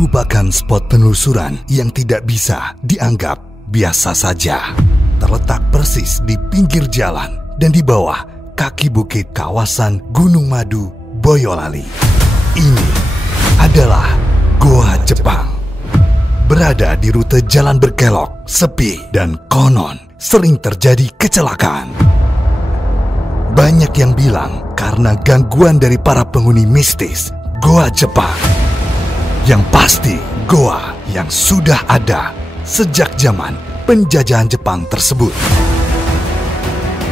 merupakan spot penelusuran yang tidak bisa dianggap biasa saja. Terletak persis di pinggir jalan dan di bawah kaki bukit kawasan Gunung Madu, Boyolali. Ini adalah Goa Jepang. Berada di rute jalan berkelok, sepi, dan konon sering terjadi kecelakaan. Banyak yang bilang karena gangguan dari para penghuni mistis Goa Jepang. Yang pasti, goa yang sudah ada sejak zaman penjajahan Jepang tersebut.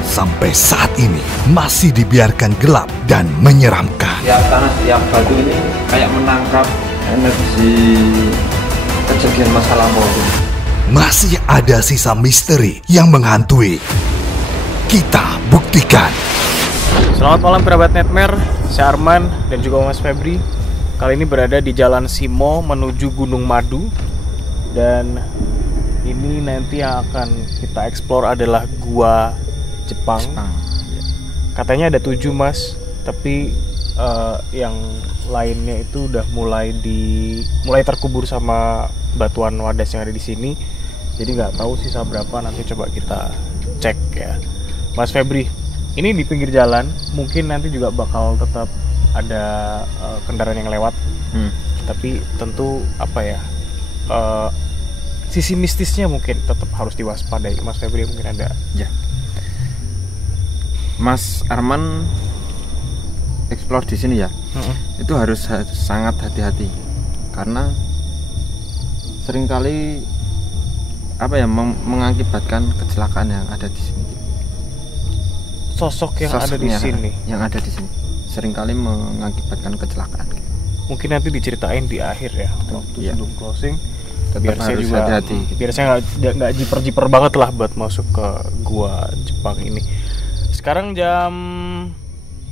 Sampai saat ini masih dibiarkan gelap dan menyeramkan. Setiap tanah, setiap batu ini kayak menangkap energi kejadian masa lampau. Masih ada sisa misteri yang menghantui. Kita buktikan. Selamat malam kerabat Netmer, saya Arman dan juga Mas Febri. Kali ini berada di Jalan Simo menuju Gunung Madu. Dan ini nanti yang akan kita explore adalah Gua Jepang. Katanya ada 7 mas, tapi yang lainnya itu udah mulai terkubur sama batuan wadas yang ada di sini. Jadi nggak tahu sisa berapa, nanti coba kita cek ya. Mas Febri, ini di pinggir jalan, mungkin nanti juga bakal tetap ada kendaraan yang lewat. Tapi tentu sisi mistisnya mungkin tetap harus diwaspadai. Mas Febri mungkin ada. Ya. Mas Arman explore di sini ya. Itu harus sangat hati-hati karena seringkali mengakibatkan kecelakaan yang ada di sini. Sosok yang ada di sini. Yang ada di sini seringkali mengakibatkan kecelakaan. Mungkin nanti diceritain di akhir ya, waktu sebelum closing. Biar saya juga hati-hati. Biar saya nggak jiper-jiper banget lah buat masuk ke Gua Jepang ini. Sekarang jam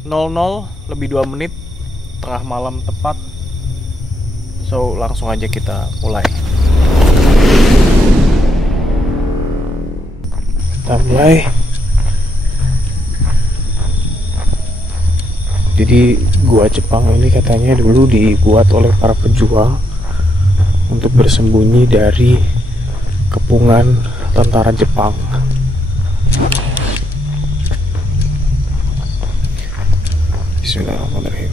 00 lebih 2 menit, tengah malam tepat. So langsung aja kita mulai. Kita mulai. Jadi Gua Jepang ini katanya dulu dibuat oleh para pejuang untuk bersembunyi dari kepungan tentara Jepang. Bismillahirrahmanirrahim.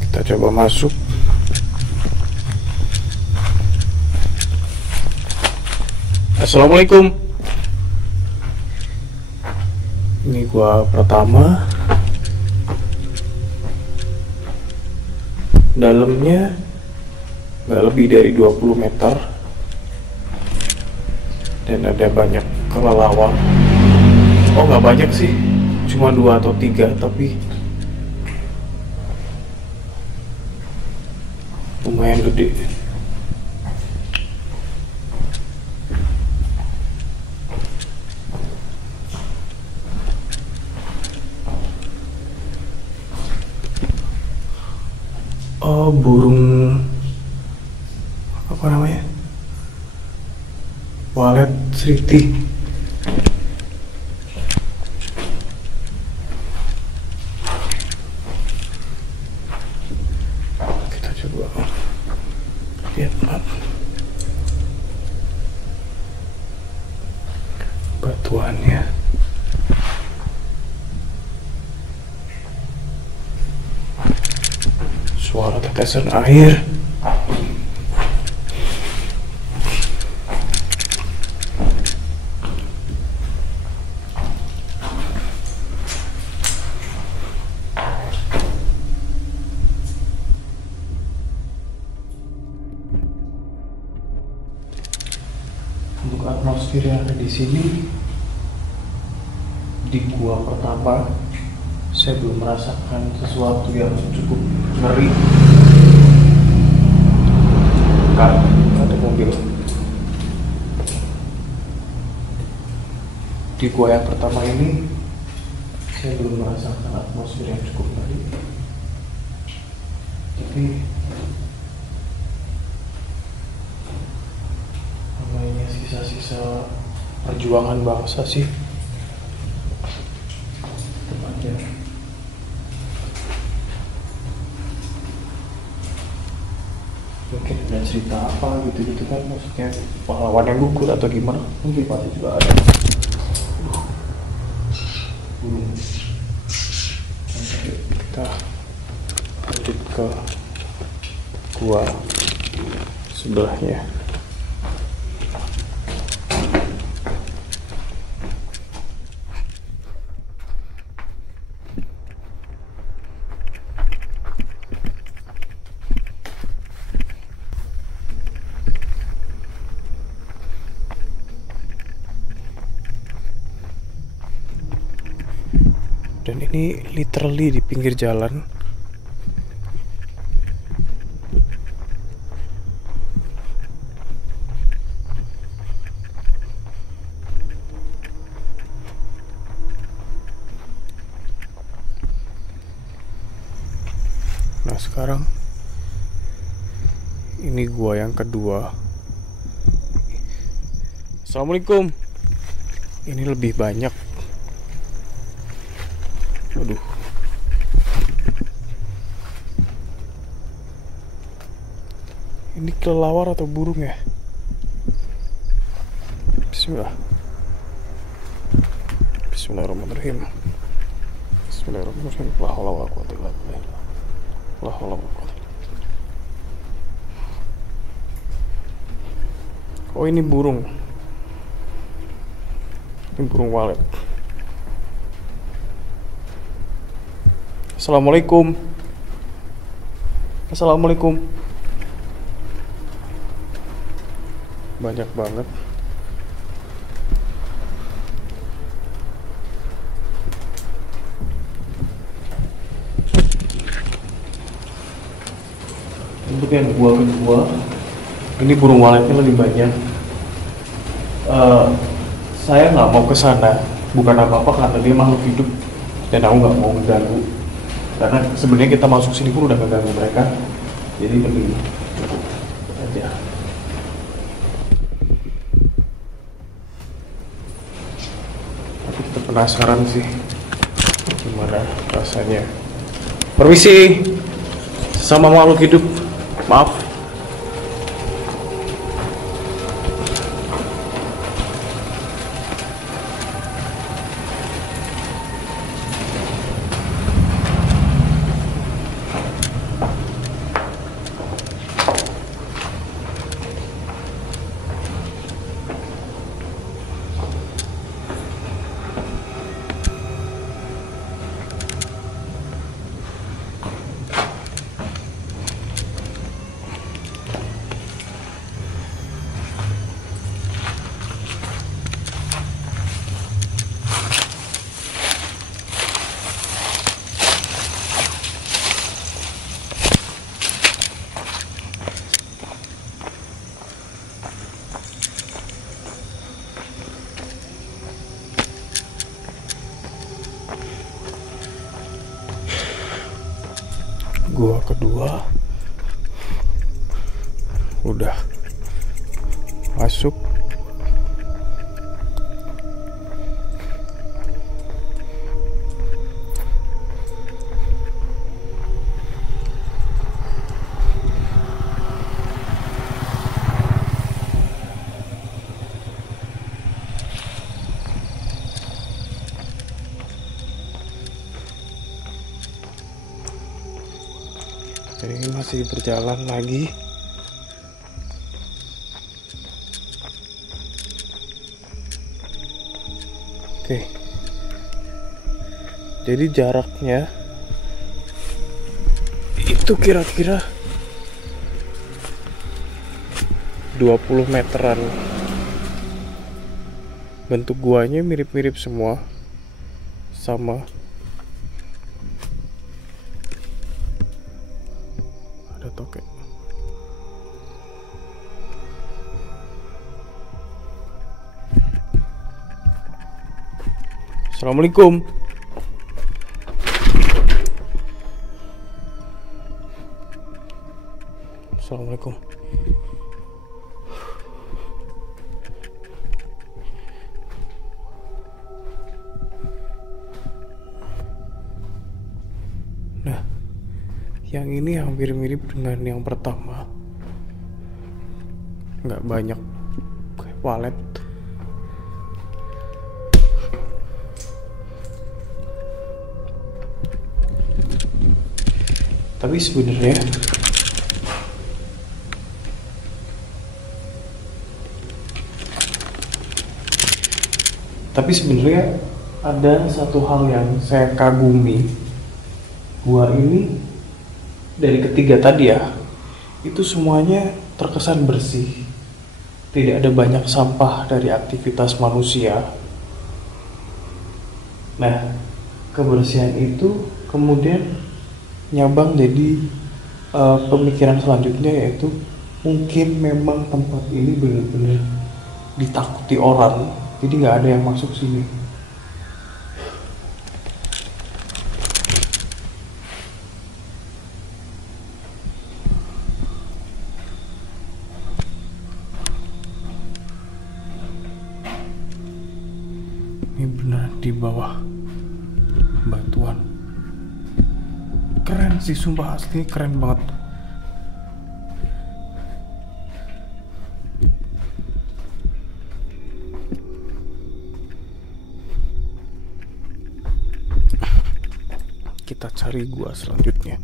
Kita coba masuk. Assalamualaikum. Ini gua pertama. Dalamnya nggak lebih dari 20 meter. Dan ada banyak kelelawar. Oh, nggak banyak sih. Cuma 2 atau 3, tapi lumayan gede. Oh, burung apa namanya? Walet sriti. Kita coba lihat batuannya. Suara tetesan air. Untuk atmosfer yang ada di sini, di gua pertama, saya belum merasakan sesuatu yang cukup ngeri. Ada mobil. Di gua yang pertama ini, saya belum merasakan atmosfer yang cukup ngeri. Tapi namanya sisa-sisa perjuangan bangsa sih. Tempatnya ada cerita apa gitu-gitu kan, maksudnya pahlawan yang gugur atau gimana, mungkin pasti juga ada. Burung. Kita lanjut ke gua sebelahnya. Dan ini literally di pinggir jalan. Nah sekarang ini gua yang kedua. Assalamualaikum. Ini lebih banyak. Aduh. Ini kelelawar atau burung ya? Bismillah. Bismillahirrahmanirrahim. Bismillahirrahmanirrahim. La haula wala quwwata illa billah. La haula wala quwwata. Oh ini burung. Ini burung walet. Assalamualaikum. Assalamualaikum. Banyak banget. Untuk yang gua kedua, ini burung waletnya lebih banyak. Saya nggak mau ke sana, bukan apa-apa karena dia makhluk hidup dan aku nggak mau mengganggu. Karena sebenarnya kita masuk sini pun udah mengganggu mereka, jadi lebih aja. Tapi tetap penasaran sih gimana rasanya. Permisi, sama makhluk hidup, maaf. Gua kedua udah masuk. Dan ini masih berjalan lagi. Oke. Jadi jaraknya itu kira-kira 20 meteran. Bentuk guanya mirip-mirip semua. Sama. Ada tokek. Assalamualaikum. Assalamualaikum. Nah, yang ini hampir mirip dengan yang pertama. nggak banyak walet. Tapi sebenarnya ada satu hal yang saya kagumi. Gua ini dari ketiga tadi ya, itu semuanya terkesan bersih. Tidak ada banyak sampah dari aktivitas manusia. Nah, kebersihan itu kemudian nyabang jadi pemikiran selanjutnya, yaitu mungkin memang tempat ini benar-benar ditakuti orang, jadi nggak ada yang masuk sini. Ini benar di bawah batuan. Keren sih, sumpah asli keren banget. Kita cari gua selanjutnya.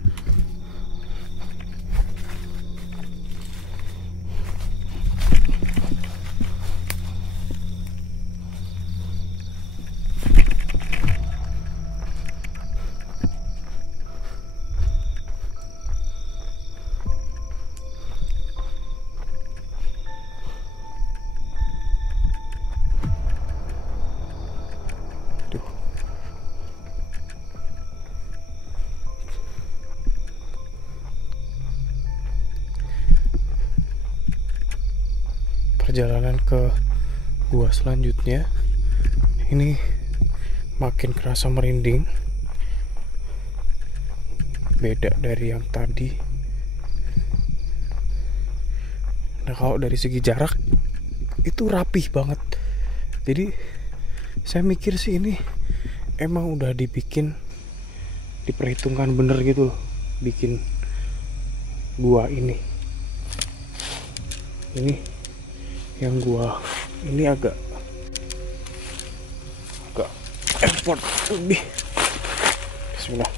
Perjalanan ke gua selanjutnya ini makin kerasa merinding, beda dari yang tadi. Nah, kalau dari segi jarak itu rapih banget, jadi saya mikir sih ini emang udah diperhitungkan bener gitu loh, bikin gua ini yang gua ini agak effort lebih. Bismillah.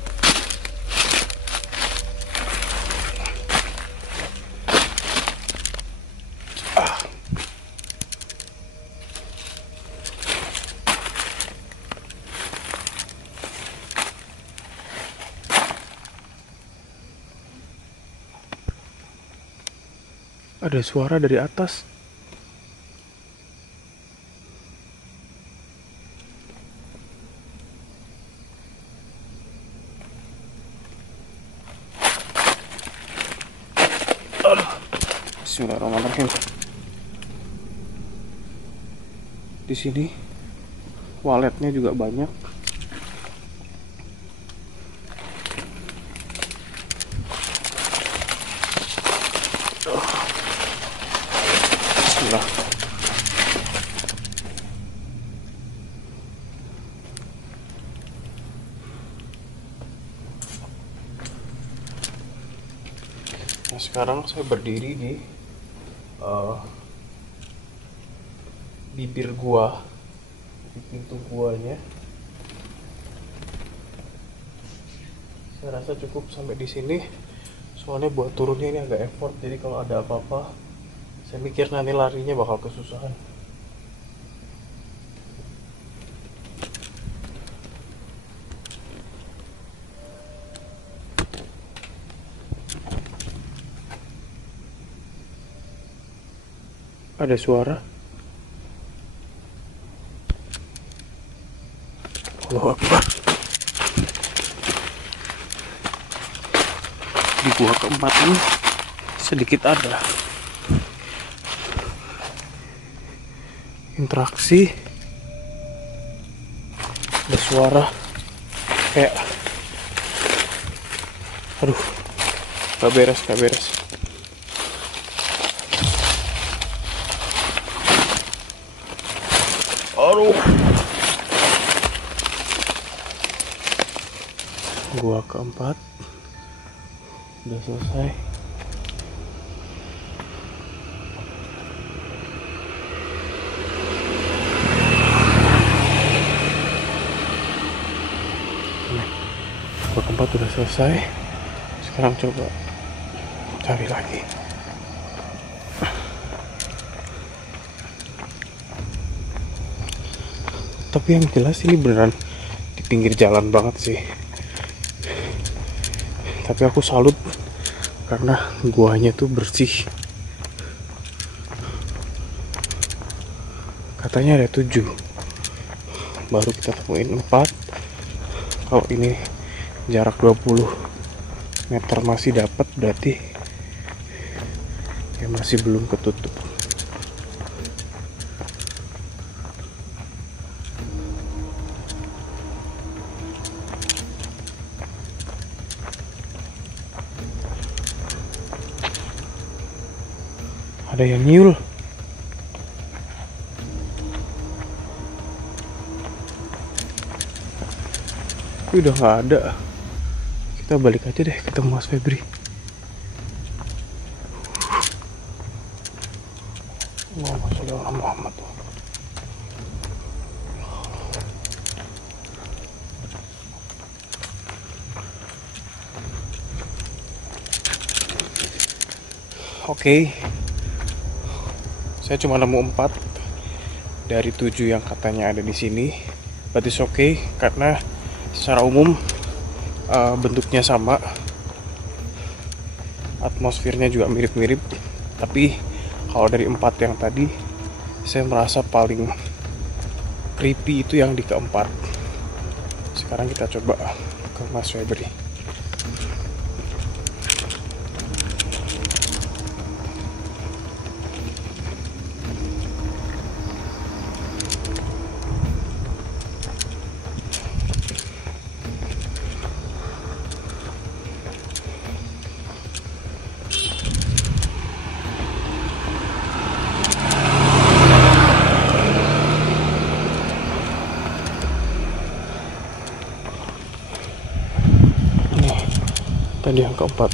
Ada suara dari atas. Bismillahirrahmanirrahim. Di sini waletnya juga banyak. Bismillah. Nah, sekarang saya berdiri di bibir gua, di pintu guanya. Saya rasa cukup sampai di sini, soalnya buat turunnya ini agak effort, jadi kalau ada apa-apa saya mikir nanti larinya bakal kesusahan. Ada suara. Allahu Akbar. Di gua keempat ini sedikit ada interaksi, ada suara kayak, aduh, gak beres. Aduh. Gua keempat udah selesai. Gua keempat udah selesai. Sekarang coba cari lagi. Tapi yang jelas ini beneran di pinggir jalan banget sih. Tapi aku salut karena guanya tuh bersih. Katanya ada 7, baru kita temuin 4. Kalau ini jarak 20 meter masih dapat, berarti ya masih belum ketutup. Ada yang nyiul. Tapi udah nggak ada. Kita balik aja deh ketemu Mas Febri. Allahumma sholli ala Muhammad. Oke. Saya cuma nemu 4 dari 7 yang katanya ada di sini. But it's okay karena secara umum bentuknya sama, atmosfernya juga mirip-mirip. Tapi kalau dari 4 yang tadi, saya merasa paling creepy itu yang di keempat. Sekarang kita coba ke Mas Febri. Tadi yang keempat.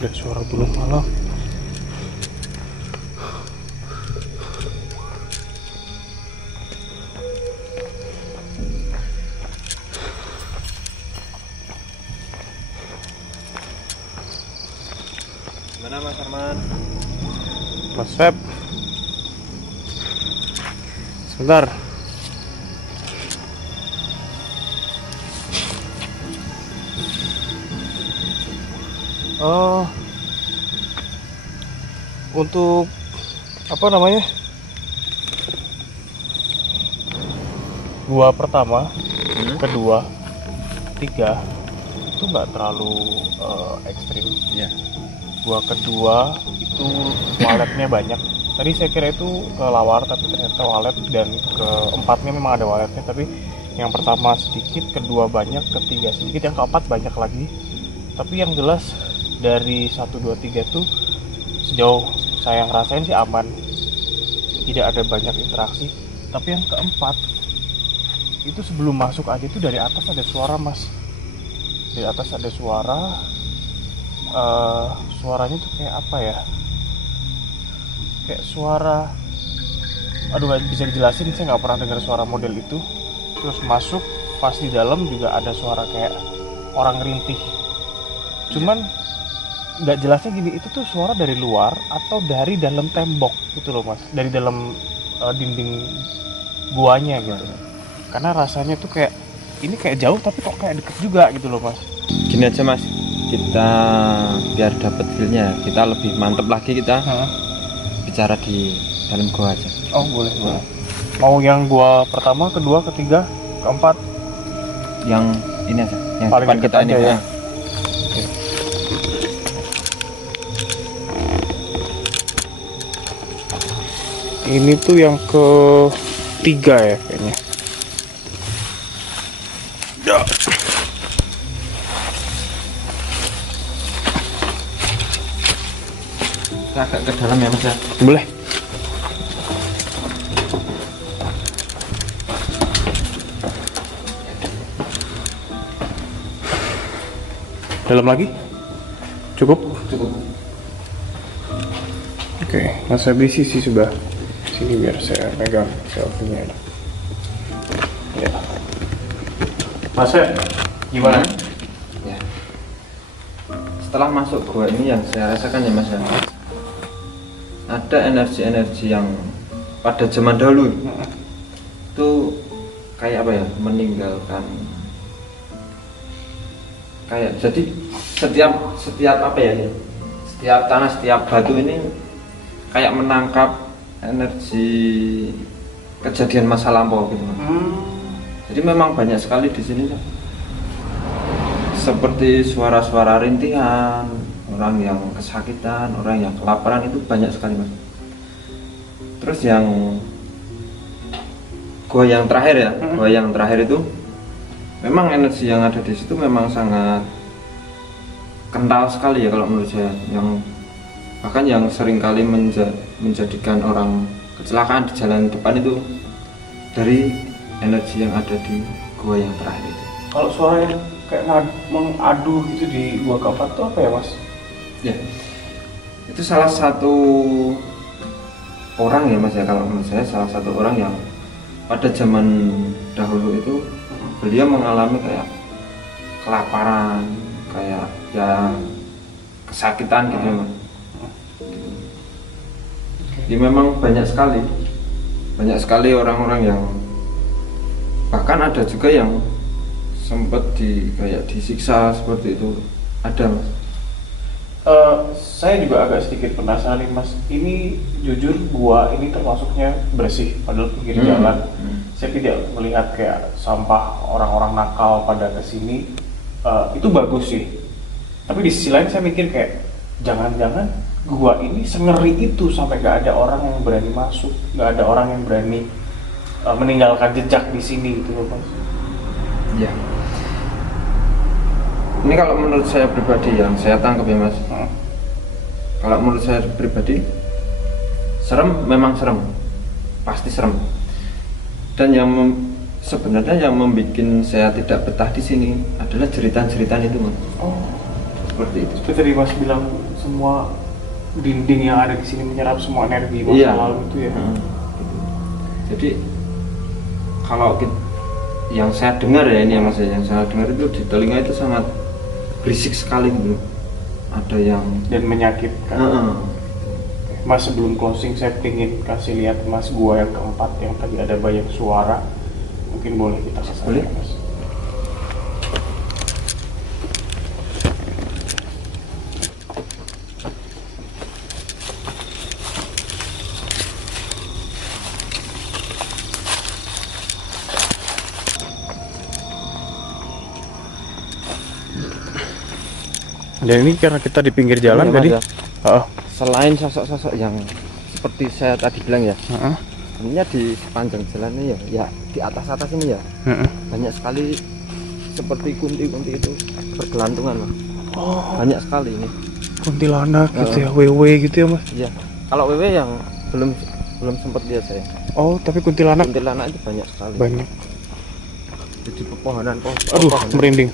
Ada suara burung malam. Gimana Mas Arman? Mas Feb, sebentar. Untuk apa namanya? Gua pertama, kedua, ketiga itu nggak terlalu ekstrim. Iya. Gua kedua itu waletnya banyak. Tadi saya kira itu kelawar, tapi ternyata walet. Dan keempatnya memang ada waletnya, tapi yang pertama sedikit, kedua banyak, ketiga sedikit, yang keempat banyak lagi. Tapi yang jelas dari 1, 2, 3 itu sejauh saya ngerasain sih aman, tidak ada banyak interaksi. Tapi yang keempat itu sebelum masuk aja itu dari atas ada suara, Mas. Dari atas ada suara. Suaranya tuh kayak apa ya, kayak suara, aduh gak bisa dijelasin, saya nggak pernah dengar suara model itu. Terus masuk pas di dalam juga ada suara kayak orang rintih, cuman nggak jelasnya gini, itu tuh suara dari luar atau dari dalam tembok gitu loh Mas, dari dalam dinding guanya gitu. Karena rasanya tuh kayak ini kayak jauh tapi kok kayak deket juga gitu loh Mas. Gini aja Mas, kita biar dapat feelnya, kita lebih mantep lagi, kita bicara di dalam gua aja. Oh boleh. Mau yang gua pertama, kedua, ketiga, keempat? Yang ini aja, yang paling depan kita ini ya. Oke. Ini tuh yang ketiga ya kayaknya. Kita agak ke dalam ya Mas ya. Boleh. Dalam lagi? Cukup? Cukup. Oke, Mas Febri sisi sebelah sini biar saya pegang selfie-nya. Ya. Mas Feb, gimana? Ya. Setelah masuk gua ini yang saya rasakan ya Mas ya, ada energi-energi yang pada zaman dahulu itu kayak apa ya, meninggalkan, kayak jadi setiap apa ya, setiap tanah, setiap batu ini kayak menangkap energi kejadian masa lampau gitu. Jadi memang banyak sekali di sini seperti suara-suara rintihan, orang yang kesakitan, orang yang kelaparan, itu banyak sekali Mas. Terus yang gua yang terakhir ya, gua yang terakhir itu memang energi yang ada di situ memang sangat kental sekali ya kalau menurut saya, yang bahkan yang seringkali menjadikan orang kecelakaan di jalan depan itu dari energi yang ada di gua yang terakhir itu. Kalau suara yang kayak mengadu gitu di gua keempat tuh apa ya Mas? Ya, itu salah satu orang ya Mas ya, kalau menurut saya salah satu orang yang pada zaman dahulu itu beliau mengalami kayak kelaparan, kayak ya kesakitan gitu ya Mas. Ya memang banyak sekali orang-orang yang bahkan ada juga yang sempat kayak disiksa seperti itu, ada Mas. Saya juga agak sedikit penasaran nih Mas. Ini jujur gua ini termasuknya bersih padahal pinggir jalan. Saya tidak melihat kayak sampah orang-orang nakal pada kesini. Itu bagus sih. Tapi di sisi lain saya mikir kayak jangan-jangan gua ini sengeri itu sampai gak ada orang yang berani masuk, gak ada orang yang berani meninggalkan jejak di sini gitu loh Mas. Ya. Ini kalau menurut saya pribadi yang saya tangkap ya Mas. Kalau menurut saya pribadi, serem, memang serem, pasti serem. Dan yang sebenarnya yang membuat saya tidak betah di sini adalah jeritan-jeritan itu Mas. Oh, seperti itu. seperti tadi Mas bilang, semua dinding yang ada di sini menyerap semua energi masa lalu itu ya. Jadi kalau yang saya dengar ya ini ya Mas, yang saya dengar itu di telinga itu sangat berisik sekali gitu. Ada yang dan menyakitkan. Mas, sebelum closing saya ingin kasih lihat Mas gua yang keempat yang tadi ada banyak suara. Mungkin boleh kita boleh Mas. Dan ini karena kita di pinggir jalan jadi selain sosok-sosok yang seperti saya tadi bilang ya, sebenarnya di sepanjang jalan ini ya di atas ini ya banyak sekali seperti kunti-kunti itu bergelantungan Mas. Banyak sekali ini kuntilanak gitu ya, WW gitu ya Mas. Iya, kalau WW yang belum sempat lihat saya. Oh, tapi kuntilanak itu banyak sekali. Banyak. Jadi pepohonan. Aduh, merinding.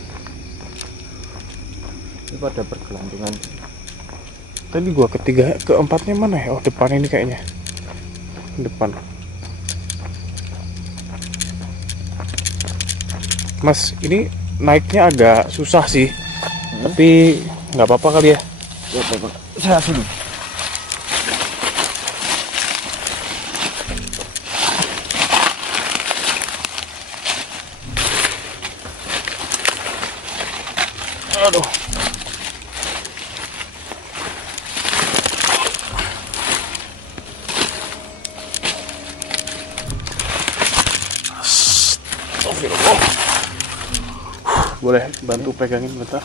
Itu pada bergelantungan. Tadi gua keempatnya mana ya? Oh, depan ini kayaknya. Depan. Mas, ini naiknya agak susah sih. Tapi nggak apa-apa kali ya. Saya sini. Aduh. Astagfirullah. Boleh bantu pegangin bentar?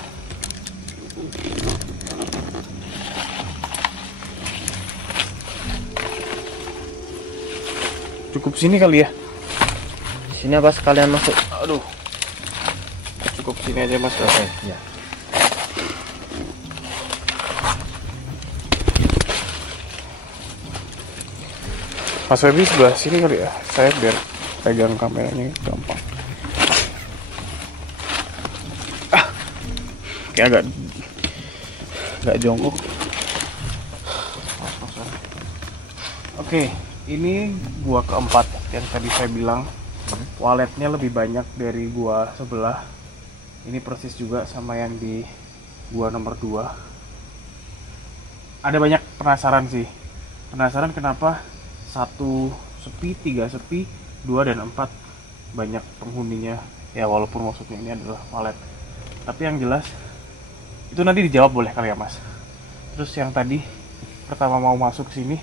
Cukup sini kali ya? Sini apa sekalian masuk? Aduh. Cukup sini aja Mas. Oke, ya. Mas Febri sebelah sini kali ya? Saya biar pegang kameranya gampang. kayak agak jongkok. Oke, ini gua keempat yang tadi saya bilang waletnya lebih banyak dari gua sebelah. Ini persis juga sama yang di gua nomor 2. Ada banyak penasaran sih. Penasaran kenapa 1 sepi, 3 sepi, 2 dan 4 banyak penghuninya. Ya walaupun maksudnya ini adalah walet. Tapi yang jelas itu nanti dijawab boleh kali ya Mas. Terus yang tadi pertama mau masuk sini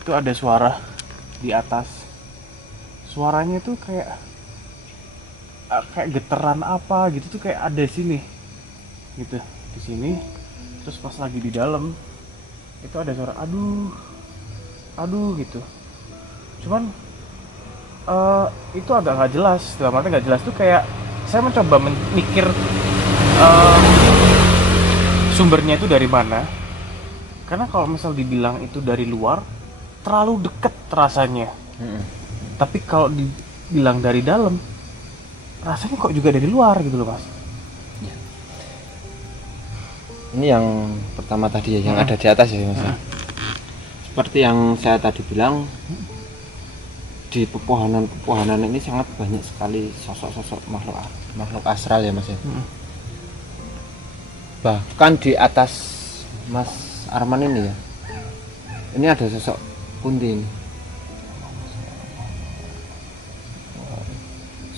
itu ada suara di atas. Suaranya tuh kayak geteran apa gitu tuh kayak ada sini. Gitu, di sini. Terus pas lagi di dalam itu ada suara aduh gitu. Cuman itu agak nggak jelas. Dalam arti nggak jelas tuh kayak saya mencoba mikir sumbernya itu dari mana. Karena kalau misal dibilang itu dari luar terlalu deket rasanya. Tapi kalau dibilang dari dalam rasanya kok juga dari luar gitu loh Mas. Ya. Ini yang pertama tadi ya, yang ada di atas ya Mas. Seperti yang saya tadi bilang, di pepohonan ini sangat banyak sekali sosok-sosok makhluk astral ya Mas ya. Bahkan di atas Mas Arman ini ya, ini ada sosok Kunti ini.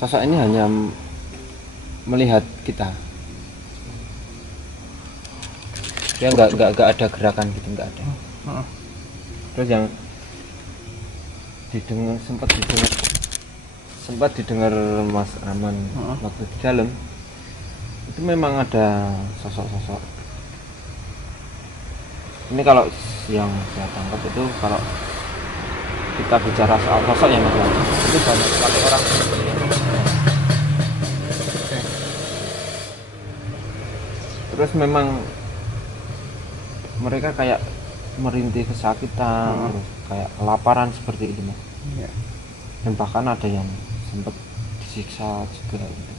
Sosok ini hanya melihat kita. Dia nggak ada gerakan gitu, nggak ada. Terus yang sempat didengar Mas Arman waktu di dalam itu memang ada sosok-sosok. Ini kalau yang saya tangkap itu kalau kita bicara soal sosok yang ada itu banyak sekali orang. Terus memang mereka kayak merintih kesakitan, terus kayak kelaparan seperti itu Mas. Dan bahkan ada yang sempat disiksa juga gitu.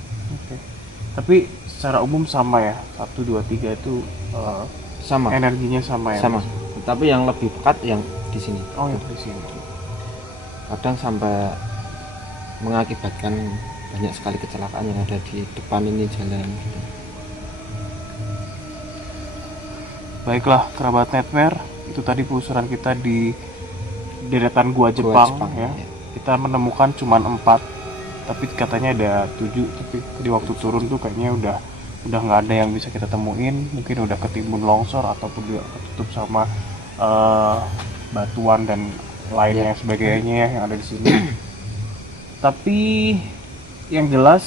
Tapi secara umum sama ya, 1, 2, 3 itu sama. Energinya sama ya. Sama. Tapi yang lebih pekat yang di sini. Oh, yang di sini. Kadang sampai mengakibatkan banyak sekali kecelakaan yang ada di depan ini jalan gitu. Baiklah kerabat Nightmare, itu tadi penelusuran kita di deretan Gua Jepang ya. Kita menemukan cuma 4, tapi katanya ada 7, tapi di waktu turun tuh kayaknya udah nggak ada yang bisa kita temuin. Mungkin udah ketimbun longsor ataupun juga ketutup sama batuan dan lainnya sebagainya yang ada di sini. Tapi yang jelas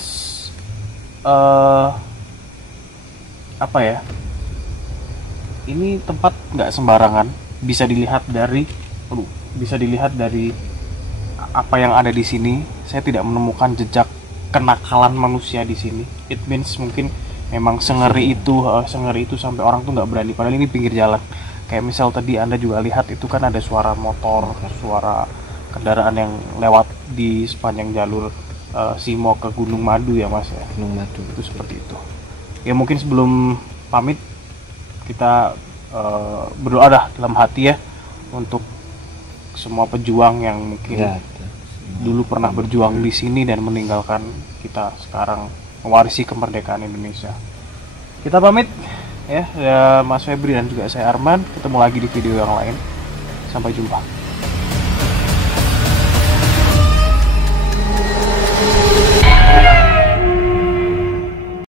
apa ya? Ini tempat nggak sembarangan. Bisa dilihat dari apa yang ada di sini. Saya tidak menemukan jejak kenakalan manusia di sini. It means mungkin memang sengeri itu sampai orang tuh nggak berani. Padahal ini pinggir jalan. Kayak misal tadi Anda juga lihat itu kan ada suara motor, suara kendaraan yang lewat di sepanjang jalur Simo ke Gunung Madu ya Mas ya. Gunung Madu itu seperti itu. Ya mungkin sebelum pamit kita berdoa dah dalam hati ya untuk semua pejuang yang mungkin dulu pernah berjuang di sini dan meninggalkan kita sekarang mewarisi kemerdekaan Indonesia. Kita pamit ya, Mas Febri dan juga saya Arman. Ketemu lagi di video yang lain. Sampai jumpa.